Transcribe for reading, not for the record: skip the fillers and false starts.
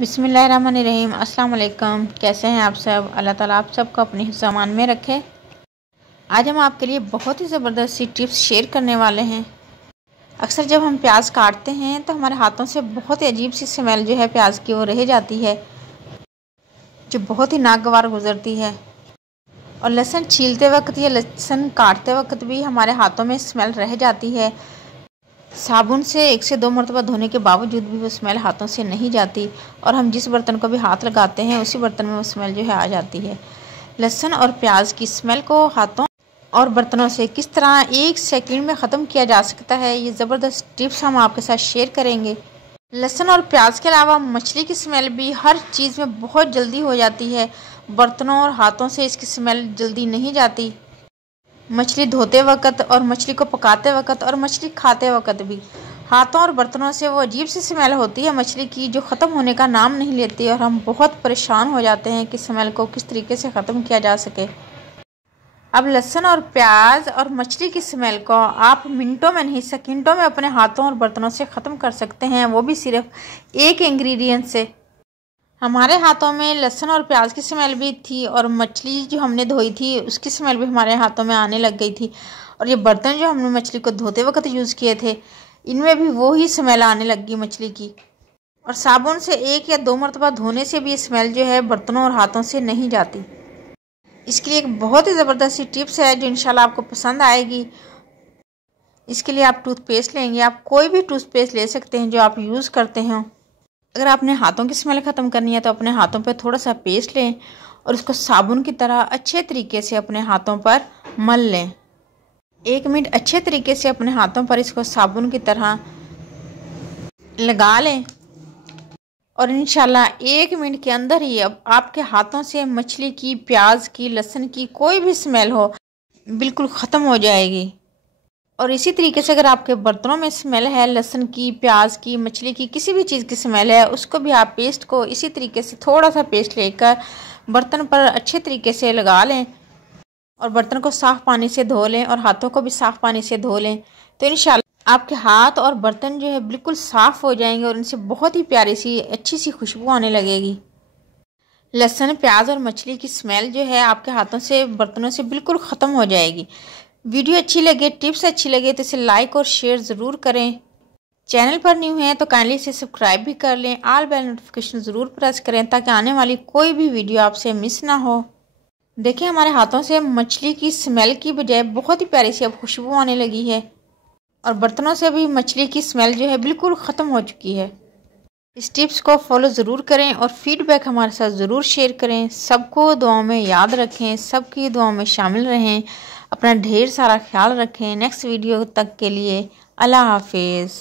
बिस्मिल्लाहिर्रहमानिर्रहीम। अस्सलाम वालेकुम। कैसे हैं आप सब? अल्लाह ताला आप सबको अपने सामान में रखे। आज हम आपके लिए बहुत ही ज़बरदस्त सी टिप्स शेयर करने वाले हैं। अक्सर जब हम प्याज काटते हैं तो हमारे हाथों से बहुत ही अजीब सी स्मेल जो है प्याज की वो रह जाती है, जो बहुत ही नागवार गुजरती है। और लहसुन छीलते वक्त या लहसुन काटते वक्त भी हमारे हाथों में स्मेल रह जाती है। साबुन से 1 से 2 मरतबा धोने के बावजूद भी वो स्मेल हाथों से नहीं जाती, और हम जिस बर्तन को भी हाथ लगाते हैं उसी बर्तन में वो स्मेल जो है आ जाती है। लहसुन और प्याज की स्मेल को हाथों और बर्तनों से किस तरह 1 सेकंड में ख़त्म किया जा सकता है, ये ज़बरदस्त टिप्स हम आपके साथ शेयर करेंगे। लहसुन और प्याज के अलावा मछली की स्मेल भी हर चीज़ में बहुत जल्दी हो जाती है। बर्तनों और हाथों से इसकी स्मेल जल्दी नहीं जाती। मछली धोते वक्त और मछली को पकाते वक्त और मछली खाते वक्त भी हाथों और बर्तनों से वो अजीब सी स्मेल होती है मछली की, जो ख़त्म होने का नाम नहीं लेती, और हम बहुत परेशान हो जाते हैं कि स्मेल को किस तरीके से ख़त्म किया जा सके। अब लहसुन और प्याज और मछली की स्मेल को आप मिनटों में नहीं सेकंडों में अपने हाथों और बर्तनों से ख़त्म कर सकते हैं, वो भी सिर्फ एक इंग्रेडिएंट से। हमारे हाथों में लहसुन और प्याज की स्मेल भी थी, और मछली जो हमने धोई थी उसकी स्मेल भी हमारे हाथों में आने लग गई थी, और ये बर्तन जो हमने मछली को धोते वक्त यूज़ किए थे इनमें भी वो ही स्मेल आने लग गई मछली की। और साबुन से 1 या 2 मरतबा धोने से भी स्मेल जो है बर्तनों और हाथों से नहीं जाती। इसके लिए एक बहुत ही ज़बरदस्त सी टिप्स है जो इंशाल्लाह आपको पसंद आएगी। इसके लिए आप टूथपेस्ट लेंगे, आप कोई भी टूथपेस्ट ले सकते हैं जो आप यूज़ करते हो। अगर आपने हाथों की स्मेल ख़त्म करनी है तो अपने हाथों पर थोड़ा सा पेस्ट लें और उसको साबुन की तरह अच्छे तरीके से अपने हाथों पर मल लें। 1 मिनट अच्छे तरीके से अपने हाथों पर इसको साबुन की तरह लगा लें, और इंशाल्लाह 1 मिनट के अंदर ही अब आपके हाथों से मछली की, प्याज की, लहसुन की कोई भी स्मेल हो बिल्कुल ख़त्म हो जाएगी। और इसी तरीके से अगर आपके बर्तनों में स्मेल है लहसुन की, प्याज की, मछली की, किसी भी चीज़ की स्मेल है, उसको भी आप पेस्ट को इसी तरीके से थोड़ा सा पेस्ट लेकर बर्तन पर अच्छे तरीके से लगा लें, और बर्तन को साफ़ पानी से धो लें और हाथों को भी साफ़ पानी से धो लें। तो इंशाल्लाह आपके हाथ और बर्तन जो है बिल्कुल साफ़ हो जाएंगे और इनसे बहुत ही प्यारी सी अच्छी सी खुशबू आने लगेगी। लहसुन, प्याज और मछली की स्मेल जो है आपके हाथों से, बर्तनों से बिल्कुल ख़त्म हो जाएगी। वीडियो अच्छी लगे, टिप्स अच्छी लगे तो इसे लाइक और शेयर ज़रूर करें। चैनल पर न्यू हैं तो काइंडली इसे सब्सक्राइब भी कर लें। ऑल बेल नोटिफिकेशन ज़रूर प्रेस करें ताकि आने वाली कोई भी वीडियो आपसे मिस ना हो। देखिए हमारे हाथों से मछली की स्मेल की बजाय बहुत ही प्यारी सी अब खुशबू आने लगी है, और बर्तनों से भी मछली की स्मेल जो है बिल्कुल ख़त्म हो चुकी है। इस टिप्स को फॉलो ज़रूर करें और फीडबैक हमारे साथ ज़रूर शेयर करें। सबको दुआओं में याद रखें, सबकी दुआओं में शामिल रहें। अपना ढेर सारा ख्याल रखें। नेक्स्ट वीडियो तक के लिए अल्लाह हाफिज़।